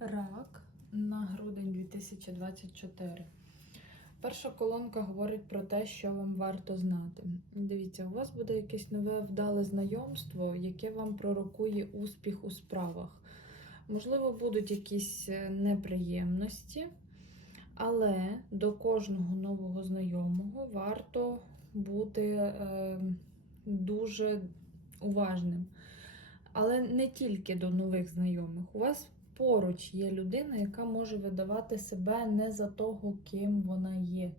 Рак на грудень 2024. Перша колонка говорить про те, що вам варто знати. Дивіться, у вас буде якесь нове вдале знайомство, яке вам пророкує успіх у справах. Можливо, будуть якісь е, неприємності, але до кожного нового знайомого варто бути е, дуже уважним. Але не тільки до нових знайомих. У вас поруч є людина, яка може видавати себе не за того, ким вона є.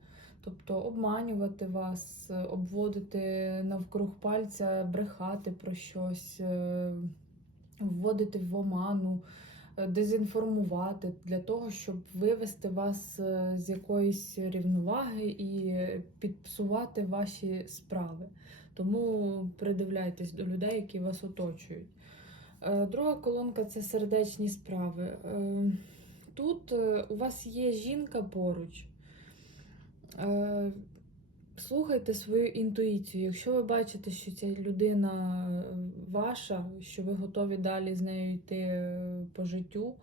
Тобто обманювати вас, обводити навкруг пальця, брехати про щось, е, вводити в оману, е, дезінформувати для того, щоб вивести вас е, з якоїсь рівноваги і підпсувати ваші справи. Тому придивляйтесь до людей, які вас оточують. Е, Друга колонка це сердечні справи. Е, Тут е, у вас є жінка поруч. Слухайте свою інтуїцію. Якщо ви бачите, що ця людина ваша, що ви готові далі з нею йти по життю,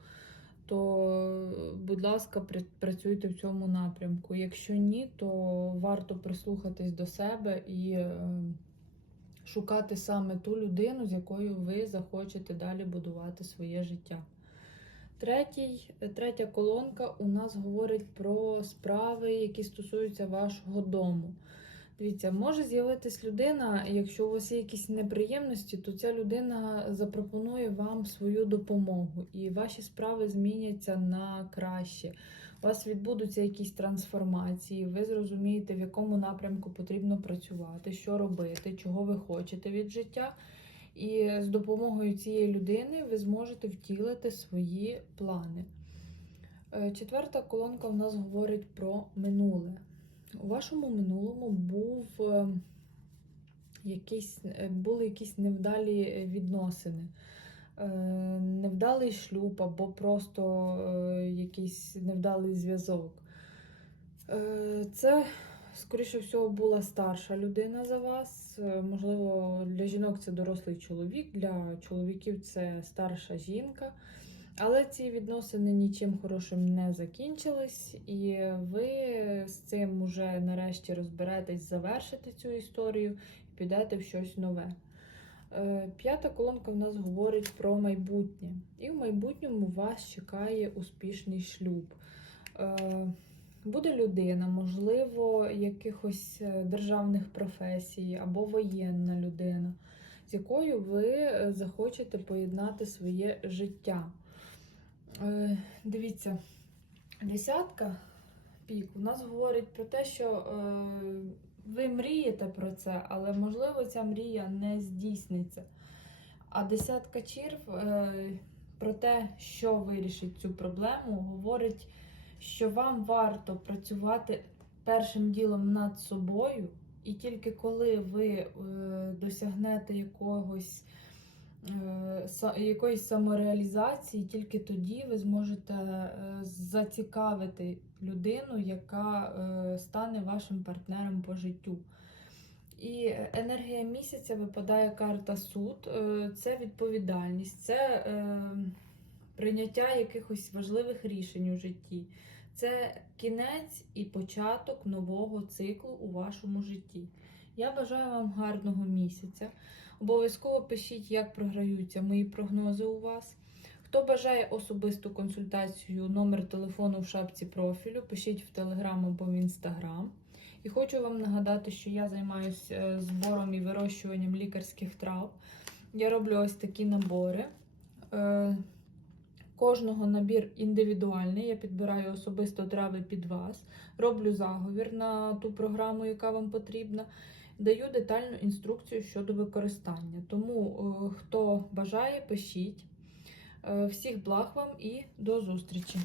то, будь ласка, працюйте в цьому напрямку. Якщо ні, то варто прислухатись до себе і шукати саме ту людину, з якою ви захочете далі будувати своє життя. Третій, третя колонка у нас говорить про справи, які стосуються вашого дому. Дивіться, може з'явитись людина, якщо у вас є якісь неприємності, то ця людина запропонує вам свою допомогу, і ваші справи зміняться на краще. У вас відбудуться якісь трансформації, ви зрозумієте, в якому напрямку потрібно працювати, що робити, чого ви хочете від життя. І з допомогою цієї людини ви зможете втілити свої плани. Е, Четверта колонка в нас говорить про минуле. У вашому минулому був е, якийсь, е, були якісь невдалі відносини, невдалий шлюб або просто якийсь невдалий зв'язок. Е, Це, скоріше всього, була старша людина за вас. Е, Можливо, для жінок це дорослий чоловік, для чоловіків це старша жінка. Але ці відносини нічим хорошим не закінчились, і ви з цим уже нарешті розберетесь, завершите цю історію і підете в щось нове. Е, П'ята колонка в нас говорить про майбутнє. І в майбутньому вас чекає успішний шлюб. Е, Буде людина, можливо, якихось е, державних професій або воєнна людина, з якою ви захочете поєднати своє життя. Дивіться, десятка пік у нас говорить про те, що ви мрієте про це, але можливо ця мрія не здійсниться. А десятка черв е, про те, що вирішить цю проблему, говорить, що вам варто працювати першим ділом над собою, і тільки коли ви е, досягнете якогось якоїсь самореалізації, тільки тоді ви зможете е, зацікавити людину, яка е, стане вашим партнером по життю. І енергія місяця випадає карта суд. Е, Це відповідальність, це е, прийняття якихось важливих рішень у житті. Це кінець і початок нового циклу у вашому житті. Я бажаю вам гарного місяця. Обов'язково пишіть, як програються мої прогнози у вас. Хто бажає особисту консультацію, номер телефону в шапці профілю, пишіть в Телеграм або в Інстаграм. І хочу вам нагадати, що я займаюся збором і вирощуванням лікарських трав. Я роблю ось такі набори. Е, Кожного набір індивідуальний. Я підбираю особисто трави під вас, роблю заговір на ту програму, яка вам потрібна. Даю детальну інструкцію щодо використання. Тому, е, хто бажає, пишіть. Е, Всіх благ вам і до зустрічі!